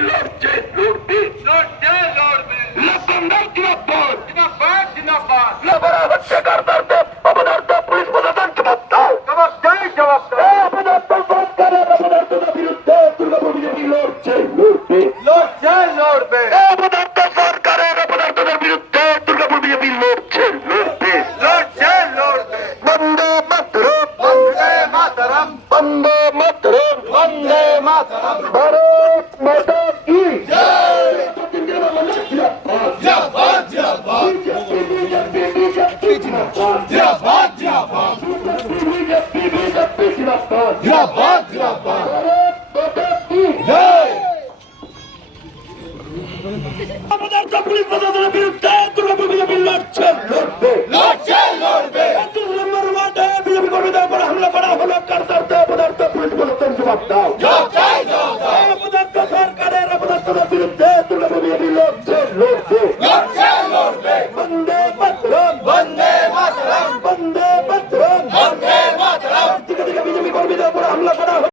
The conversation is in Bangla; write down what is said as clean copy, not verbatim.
লড়ছে লড়বে লড়ছে লড়বে লক্ষণদার জিন্দাবাদ জিন্দাবাদ জিন্দাবাদ লাভারা হত্যাকারীদের অপদার্থ পুলিশ প্রশাসন জবাব দাও জবাব দেয় জবাব দেয় অপদার্থ সরকারের অপদার্থতার বিরুদ্ধে দুর্গাপুর বিজেপি লড়ছে লড়বে লড়ছে লড়বে অপদার্থ সরকারের অপদার্থতার বিরুদ্ধে দুর্গাপুর বিজেপি লড়ছে লড়বে লড়ছে লড়বে বন্দে মাতরম বন্দে মাতরম বন্দে মাতরম বন্দে মাতরম ভারত মাতা কি জয় জিন্দাবাদ জিন্দাবাদ জিন্দাবাদ জিন্দাবাদ জিন্দাবাদ জিন্দাবাদ জিন্দাবাদ জয় অপদার্থ পুলিশ প্রশাসনের বিরুদ্ধে দুর্গাপুর বিজেপি লড়ছে লড়বে লড়ছে লড়বে 31 নম্বর ওয়ার্ডে বিজেপি কর্মীদের উপর হামলা করা হলো কারসারতে অপদার্থ পুলিশ প্রশাসন জবাব দাও জবাব দেয় জবাব দেয় অপদার্থ সরকারের অপদার্থতার বিরুদ্ধে দুর্গাপুর বিজেপি লড়ছে লড়বে লড়ছে